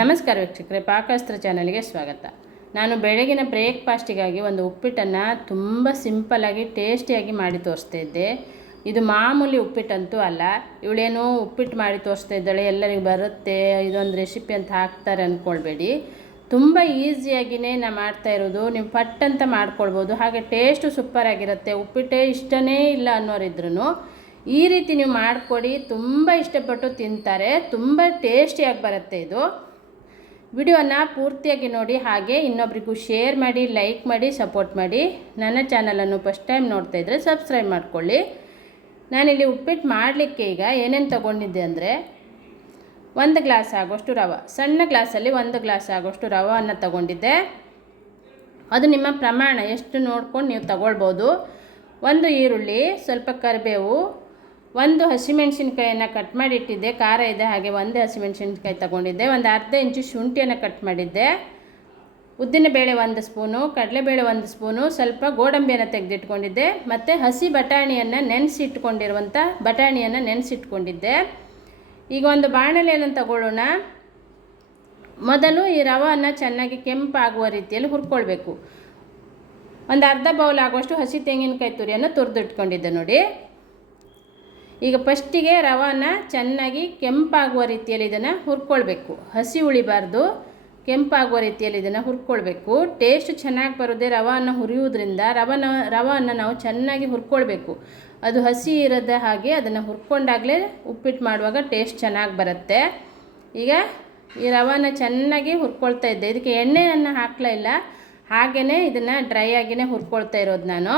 ನಮಸ್ಕಾರ ವೀಕ್ಷಕರೇ, ಪಾಕಶಾಸ್ತ್ರ ಚಾನಲ್ಗೆ ಸ್ವಾಗತ. ನಾನು ಬೆಳಗಿನ ಬ್ರೇಕ್ಫಾಸ್ಟಿಗಾಗಿ ಒಂದು ಉಪ್ಪಿಟ್ಟನ್ನು ತುಂಬ ಸಿಂಪಲ್ಲಾಗಿ ಟೇಸ್ಟಿಯಾಗಿ ಮಾಡಿ ತೋರಿಸ್ತಾ ಇದ್ದೆ. ಇದು ಮಾಮೂಲಿ ಉಪ್ಪಿಟ್ಟಂತೂ ಅಲ್ಲ. ಇವಳೇನೋ ಉಪ್ಪಿಟ್ಟು ಮಾಡಿ ತೋರಿಸ್ತಾ ಇದ್ದಾಳೆ, ಎಲ್ಲರಿಗೂ ಬರುತ್ತೆ, ಇದೊಂದು ರೆಸಿಪಿ ಅಂತ ಹಾಕ್ತಾರೆ ಅಂದ್ಕೊಳ್ಬೇಡಿ. ತುಂಬ ಈಸಿಯಾಗಿಯೇ ನಾನು ಮಾಡ್ತಾ ಇರೋದು. ನೀವು ಪಟ್ಟಂತ ಮಾಡ್ಕೊಳ್ಬೋದು. ಹಾಗೆ ಟೇಸ್ಟು ಸೂಪರಾಗಿರುತ್ತೆ. ಉಪ್ಪಿಟ್ಟೇ ಇಷ್ಟನೇ ಇಲ್ಲ ಅನ್ನೋರಿದ್ರೂ ಈ ರೀತಿ ನೀವು ಮಾಡಿಕೊಡಿ, ತುಂಬ ಇಷ್ಟಪಟ್ಟು ತಿಂತಾರೆ. ತುಂಬ ಟೇಸ್ಟಿಯಾಗಿ ಬರುತ್ತೆ ಇದು. ವಿಡಿಯೋನ ಪೂರ್ತಿಯಾಗಿ ನೋಡಿ, ಹಾಗೆ ಇನ್ನೊಬ್ರಿಗೂ ಶೇರ್ ಮಾಡಿ, ಲೈಕ್ ಮಾಡಿ, ಸಪೋರ್ಟ್ ಮಾಡಿ. ನನ್ನ ಚಾನಲನ್ನು ಫಸ್ಟ್ ಟೈಮ್ ನೋಡ್ತಾ ಇದ್ದರೆ ಸಬ್ಸ್ಕ್ರೈಬ್ ಮಾಡ್ಕೊಳ್ಳಿ. ನಾನಿಲ್ಲಿ ಉಪ್ಪಿಟ್ಟು ಮಾಡಲಿಕ್ಕೆ ಈಗ ಏನೇನು ತೊಗೊಂಡಿದ್ದೆ ಅಂದರೆ, 1 ಗ್ಲಾಸ್ ಆಗೋಷ್ಟು ರವೆ, ಸಣ್ಣ ಗ್ಲಾಸಲ್ಲಿ 1 ಗ್ಲಾಸ್ ಆಗೋಷ್ಟು ರವೆಯನ್ನು ತೊಗೊಂಡಿದ್ದೆ. ಅದು ನಿಮ್ಮ ಪ್ರಮಾಣ ಎಷ್ಟು ನೋಡ್ಕೊಂಡು ನೀವು ತಗೊಳ್ಬೋದು. 1 ಈರುಳ್ಳಿ, ಸ್ವಲ್ಪ ಕರಿಬೇವು, 1 ಹಸಿಮೆಣಸಿನ್ಕಾಯನ್ನು ಕಟ್ ಮಾಡಿ ಇಟ್ಟಿದ್ದೆ, ಖಾರ ಇದೆ ಹಾಗೆ 1 ಹಸಿಮೆಣಸಿನ್ಕಾಯಿ ತೊಗೊಂಡಿದ್ದೆ. ಒಂದು ಅರ್ಧ ಇಂಚು ಶುಂಠಿಯನ್ನು ಕಟ್ ಮಾಡಿದ್ದೆ. ಉದ್ದಿನಬೇಳೆ 1 ಸ್ಪೂನು, ಕಡಲೆಬೇಳೆ 1 ಸ್ಪೂನು, ಸ್ವಲ್ಪ ಗೋಡಂಬಿಯನ್ನು ತೆಗೆದಿಟ್ಕೊಂಡಿದ್ದೆ. ಮತ್ತು ಹಸಿ ಬಟಾಣಿಯನ್ನು ನೆನೆಸಿಟ್ಕೊಂಡಿರುವಂಥ ಬಟಾಣಿಯನ್ನು ನೆನೆಸಿಟ್ಕೊಂಡಿದ್ದೆ. ಈಗ ಒಂದು ಬಾಣಲೆಯನ್ನು ತಗೊಳ್ಳೋಣ. ಮೊದಲು ಈ ರವೆಯನ್ನು ಚೆನ್ನಾಗಿ ಕೆಂಪಾಗುವ ರೀತಿಯಲ್ಲಿ ಹುರ್ಕೊಳ್ಬೇಕು. ಒಂದು ಅರ್ಧ ಬೌಲ್ ಆಗುವಷ್ಟು ಹಸಿ ತೆಂಗಿನಕಾಯಿ ತುರಿಯನ್ನು ತುರಿದಿಟ್ಕೊಂಡಿದ್ದೆ ನೋಡಿ. ಈಗ ಫಸ್ಟಿಗೆ ರವೆನ ಚೆನ್ನಾಗಿ ಕೆಂಪಾಗುವ ರೀತಿಯಲ್ಲಿ ಇದನ್ನು ಹುರ್ಕೊಳ್ಬೇಕು. ಹಸಿ ಉಳಿಬಾರ್ದು, ಕೆಂಪಾಗುವ ರೀತಿಯಲ್ಲಿ ಇದನ್ನು ಹುರ್ಕೊಳ್ಬೇಕು. ಟೇಸ್ಟ್ ಚೆನ್ನಾಗಿ ಬರೋದೇ ರವೆಯನ್ನು ಹುರಿಯೋದ್ರಿಂದ. ರವೆಯನ್ನು ನಾವು ಚೆನ್ನಾಗಿ ಹುರ್ಕೊಳ್ಬೇಕು. ಅದು ಹಸಿ ಇರದ ಹಾಗೆ ಅದನ್ನು ಹುರ್ಕೊಂಡಾಗಲೇ ಉಪ್ಪಿಟ್ಟು ಮಾಡುವಾಗ ಟೇಸ್ಟ್ ಚೆನ್ನಾಗಿ ಬರುತ್ತೆ. ಈಗ ಈ ರವೆನ ಚೆನ್ನಾಗಿ ಹುರ್ಕೊಳ್ತಾ ಇದ್ದೆ. ಇದಕ್ಕೆ ಎಣ್ಣೆಯನ್ನು ಹಾಕ್ಲೇ ಇಲ್ಲ, ಹಾಗೆಯೇ ಇದನ್ನು ಡ್ರೈ ಆಗಿಯೇ ಹುರ್ಕೊಳ್ತಾ ಇರೋದು ನಾನು.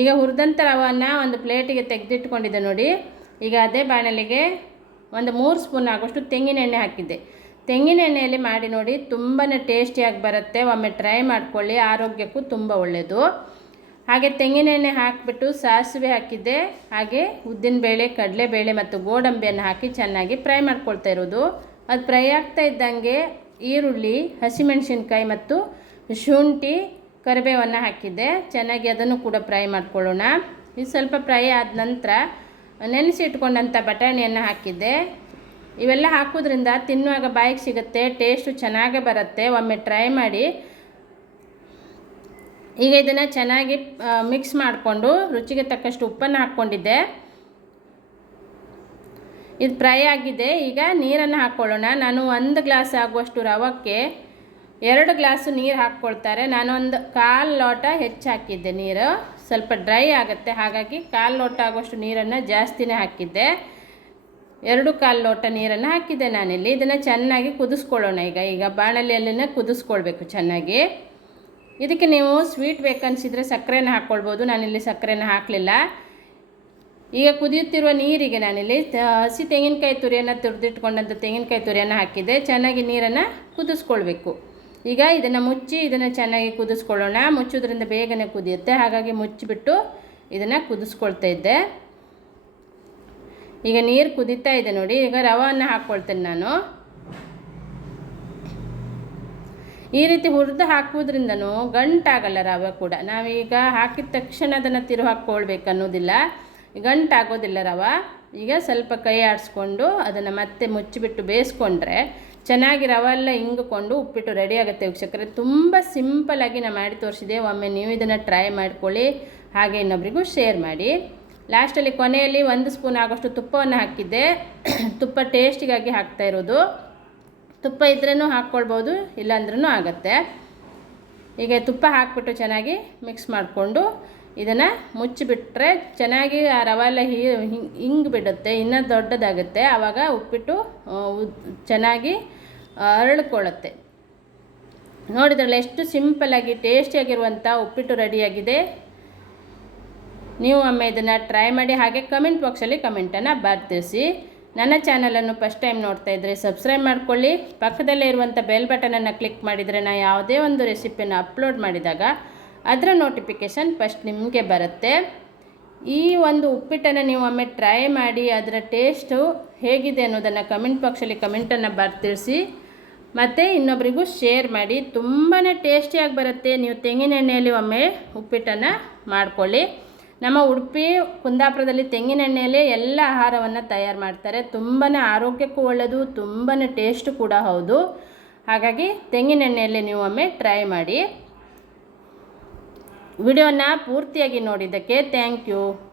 ಈಗ ಹುರಿದಂಥ ರವೆಯನ್ನು ಒಂದು ಪ್ಲೇಟಿಗೆ ತೆಗೆದಿಟ್ಕೊಂಡಿದ್ದೆ ನೋಡಿ. ಈಗ ಅದೇ ಬಾಣಲೆಗೆ ಒಂದು 3 ಸ್ಪೂನ್ ಆಗೋಷ್ಟು ತೆಂಗಿನ ಎಣ್ಣೆ ಹಾಕಿದ್ದೆ. ತೆಂಗಿನ ಎಣ್ಣೆಯಲ್ಲಿ ಮಾಡಿ ನೋಡಿ, ತುಂಬಾ ಟೇಸ್ಟಿಯಾಗಿ ಬರುತ್ತೆ. ಒಮ್ಮೆ ಟ್ರೈ ಮಾಡ್ಕೊಳ್ಳಿ, ಆರೋಗ್ಯಕ್ಕೂ ತುಂಬ ಒಳ್ಳೆಯದು. ಹಾಗೆ ತೆಂಗಿನ ಎಣ್ಣೆ ಹಾಕಿಬಿಟ್ಟು ಸಾಸಿವೆ ಹಾಕಿದ್ದೆ. ಹಾಗೆ ಉದ್ದಿನಬೇಳೆ, ಕಡಲೆಬೇಳೆ ಮತ್ತು ಗೋಡಂಬಿಯನ್ನು ಹಾಕಿ ಚೆನ್ನಾಗಿ ಫ್ರೈ ಮಾಡ್ಕೊಳ್ತಾ ಇರೋದು. ಅದು ಫ್ರೈ ಆಗ್ತಾ ಇದ್ದಂಗೆ ಈರುಳ್ಳಿ, ಹಸಿಮೆಣಸಿನ್ಕಾಯಿ ಮತ್ತು ಶುಂಠಿ, ಕರಿಬೇವನ್ನು ಹಾಕಿದ್ದೆ. ಚೆನ್ನಾಗಿ ಅದನ್ನು ಕೂಡ ಫ್ರೈ ಮಾಡ್ಕೊಳ್ಳೋಣ. ಇದು ಸ್ವಲ್ಪ ಫ್ರೈ ಆದ ನಂತರ ನೆನೆಸಿಟ್ಕೊಂಡಂಥ ಬಟಾಣಿಯನ್ನು ಹಾಕಿದ್ದೆ. ಇವೆಲ್ಲ ಹಾಕೋದ್ರಿಂದ ತಿನ್ನುವಾಗ ಬಾಯಿಗೆ ಸಿಗುತ್ತೆ, ಟೇಸ್ಟು ಚೆನ್ನಾಗೇ ಬರುತ್ತೆ. ಒಮ್ಮೆ ಟ್ರೈ ಮಾಡಿ. ಈಗ ಇದನ್ನು ಚೆನ್ನಾಗಿ ಮಿಕ್ಸ್ ಮಾಡಿಕೊಂಡು ರುಚಿಗೆ ತಕ್ಕಷ್ಟು ಉಪ್ಪನ್ನು ಹಾಕ್ಕೊಂಡಿದ್ದೆ. ಇದು ಫ್ರೈ ಆಗಿದೆ. ಈಗ ನೀರನ್ನು ಹಾಕ್ಕೊಳ್ಳೋಣ. ನಾನು 1 ಗ್ಲಾಸ್ ಆಗುವಷ್ಟು ರವಕ್ಕೆ 2 ಗ್ಲಾಸು ನೀರು ಹಾಕ್ಕೊಳ್ತಾರೆ. ನಾನು ಒಂದು 1/4 ಲೋಟ ಹೆಚ್ಚು ಹಾಕಿದ್ದೆ ನೀರು. ಸ್ವಲ್ಪ ಡ್ರೈ ಆಗುತ್ತೆ, ಹಾಗಾಗಿ 1/4 ಲೋಟ ಆಗುವಷ್ಟು ನೀರನ್ನು ಜಾಸ್ತಿನೇ ಹಾಕಿದ್ದೆ. 2/4 ಲೋಟ ನೀರನ್ನು ಹಾಕಿದ್ದೆ ನಾನಿಲ್ಲಿ. ಇದನ್ನು ಚೆನ್ನಾಗಿ ಕುದಿಸ್ಕೊಳ್ಳೋಣ. ಈಗ ಬಾಣಲೆಯಲ್ಲಿನೇ ಕುದಿಸ್ಕೊಳ್ಬೇಕು ಚೆನ್ನಾಗಿ. ಇದಕ್ಕೆ ನೀವು ಸ್ವೀಟ್ ಬೇಕನ್ನಿಸಿದರೆ ಸಕ್ಕರೆನ ಹಾಕ್ಕೊಳ್ಬೋದು. ನಾನಿಲ್ಲಿ ಸಕ್ಕರೆನ ಹಾಕಲಿಲ್ಲ. ಈಗ ಕುದಿಯುತ್ತಿರುವ ನೀರಿಗೆ ನಾನಿಲ್ಲಿ ಹಸಿ ತೆಂಗಿನಕಾಯಿ ತುರಿಯನ್ನು ತುರಿದಿಟ್ಕೊಂಡಂಥ ತೆಂಗಿನಕಾಯಿ ತುರಿಯನ್ನು ಹಾಕಿದ್ದೆ. ಚೆನ್ನಾಗಿ ನೀರನ್ನು ಕುದಿಸ್ಕೊಳ್ಬೇಕು. ಈಗ ಇದನ್ನು ಮುಚ್ಚಿ ಇದನ್ನು ಚೆನ್ನಾಗಿ ಕುದಿಸ್ಕೊಳ್ಳೋಣ. ಮುಚ್ಚೋದ್ರಿಂದ ಬೇಗನೆ ಕುದಿಯುತ್ತೆ, ಹಾಗಾಗಿ ಮುಚ್ಚಿಬಿಟ್ಟು ಇದನ್ನು ಕುದಿಸ್ಕೊಳ್ತಾ ಇದ್ದೆ. ಈಗ ನೀರು ಕುದೀತಾ ಇದೆ ನೋಡಿ. ಈಗ ರವೆಯನ್ನು ಹಾಕ್ಕೊಳ್ತೇನೆ ನಾನು. ಈ ರೀತಿ ಹುರಿದು ಹಾಕೋದ್ರಿಂದನೂ ಗಂಟಾಗಲ್ಲ ರವೆ ಕೂಡ. ನಾವೀಗ ಹಾಕಿದ ತಕ್ಷಣ ಅದನ್ನು ತಿರು ಹಾಕ್ಕೊಳ್ಬೇಕು ಅನ್ನೋದಿಲ್ಲ, ಗಂಟಾಗೋದಿಲ್ಲ ರವೆ. ಈಗ ಸ್ವಲ್ಪ ಕೈ ಆಡಿಸ್ಕೊಂಡು ಅದನ್ನು ಮತ್ತೆ ಮುಚ್ಚಿಬಿಟ್ಟು ಬೇಯಿಸ್ಕೊಂಡ್ರೆ ಚೆನ್ನಾಗಿ ರವೆ ಎಲ್ಲ ಇಂಗಿಕೊಂಡು ಉಪ್ಪಿಟ್ಟು ರೆಡಿ ಆಗುತ್ತೆ ವೀಕ್ಷಕರೇ. ತುಂಬ ಸಿಂಪಲ್ಲಾಗಿ ನಾನು ಮಾಡಿ ತೋರಿಸಿದೆ. ಒಮ್ಮೆ ನೀವು ಇದನ್ನು ಟ್ರೈ ಮಾಡ್ಕೊಳ್ಳಿ, ಹಾಗೆ ಇನ್ನೊಬ್ರಿಗೂ ಶೇರ್ ಮಾಡಿ. ಲಾಸ್ಟಲ್ಲಿ ಕೊನೆಯಲ್ಲಿ 1 ಸ್ಪೂನ್ ಆಗೋಷ್ಟು ತುಪ್ಪವನ್ನು ಹಾಕಿದ್ದೆ. ತುಪ್ಪ ಟೇಸ್ಟಿಗಾಗಿ ಹಾಕ್ತಾ ಇರೋದು. ತುಪ್ಪ ಇದ್ರೂ ಹಾಕ್ಕೊಳ್ಬೋದು, ಇಲ್ಲಾಂದ್ರೂ ಆಗುತ್ತೆ. ಈಗ ತುಪ್ಪ ಹಾಕ್ಬಿಟ್ಟು ಚೆನ್ನಾಗಿ ಮಿಕ್ಸ್ ಮಾಡಿಕೊಂಡು ಇದನ್ನು ಮುಚ್ಚಿಬಿಟ್ರೆ ಚೆನ್ನಾಗಿ ಆ ರವೆ ಎಲ್ಲ ಹಿಂಗೆ ಬಿಡುತ್ತೆ, ಇನ್ನೂ ದೊಡ್ಡದಾಗುತ್ತೆ. ಆವಾಗ ಉಪ್ಪಿಟ್ಟು ಚೆನ್ನಾಗಿ ಅರಳಿಕೊಳ್ಳುತ್ತೆ. ನೋಡಿದ್ರಲ್ಲ ಎಷ್ಟು ಸಿಂಪಲ್ಲಾಗಿ ಟೇಸ್ಟಿಯಾಗಿರುವಂಥ ಉಪ್ಪಿಟ್ಟು ರೆಡಿಯಾಗಿದೆ. ನೀವು ಒಮ್ಮೆ ಇದನ್ನು ಟ್ರೈ ಮಾಡಿ, ಹಾಗೆ ಕಮೆಂಟ್ ಬಾಕ್ಸಲ್ಲಿ ಕಮೆಂಟನ್ನು ಬರ್ತಿಸಿ. ನನ್ನ ಚಾನಲನ್ನು ಫಸ್ಟ್ ಟೈಮ್ ನೋಡ್ತಾ ಇದ್ದರೆ ಸಬ್ಸ್ಕ್ರೈಬ್ ಮಾಡ್ಕೊಳ್ಳಿ. ಪಕ್ಕದಲ್ಲೇ ಇರುವಂಥ ಬೆಲ್ ಬಟನನ್ನು ಕ್ಲಿಕ್ ಮಾಡಿದರೆ ನಾನು ಯಾವುದೇ ಒಂದು ರೆಸಿಪಿಯನ್ನು ಅಪ್ಲೋಡ್ ಮಾಡಿದಾಗ ಅದರ ನೋಟಿಫಿಕೇಷನ್ ಫಸ್ಟ್ ನಿಮಗೆ ಬರುತ್ತೆ. ಈ ಒಂದು ಉಪ್ಪಿಟ್ಟನ್ನು ನೀವು ಒಮ್ಮೆ ಟ್ರೈ ಮಾಡಿ, ಅದರ ಟೇಸ್ಟು ಹೇಗಿದೆ ಅನ್ನೋದನ್ನು ಕಮೆಂಟ್ ಬಾಕ್ಸಲ್ಲಿ ಕಮೆಂಟನ್ನು ಬರ್ತಿಳಿಸಿ. ಮತ್ತು ಇನ್ನೊಬ್ರಿಗೂ ಶೇರ್ ಮಾಡಿ. ತುಂಬಾ ಟೇಸ್ಟಿಯಾಗಿ ಬರುತ್ತೆ. ನೀವು ತೆಂಗಿನ ಎಣ್ಣೆಯಲ್ಲಿ ಒಮ್ಮೆ ಉಪ್ಪಿಟ್ಟನ್ನು ಮಾಡ್ಕೊಳ್ಳಿ. ನಮ್ಮ ಉಡುಪಿ ಕುಂದಾಪುರದಲ್ಲಿ ತೆಂಗಿನೆಣ್ಣೆಯಲ್ಲೇ ಎಲ್ಲ ಆಹಾರವನ್ನು ತಯಾರು ಮಾಡ್ತಾರೆ. ತುಂಬಾ ಆರೋಗ್ಯಕ್ಕೂ ಒಳ್ಳೆಯದು, ತುಂಬಾ ಟೇಸ್ಟ್ ಕೂಡ ಹೌದು. ಹಾಗಾಗಿ ತೆಂಗಿನೆಣ್ಣೆಯಲ್ಲಿ ನೀವು ಒಮ್ಮೆ ಟ್ರೈ ಮಾಡಿ. ವಿಡಿಯೋನ ಪೂರ್ತಿಯಾಗಿ ನೋಡಿದ್ದಕ್ಕೆ ಥ್ಯಾಂಕ್ ಯು.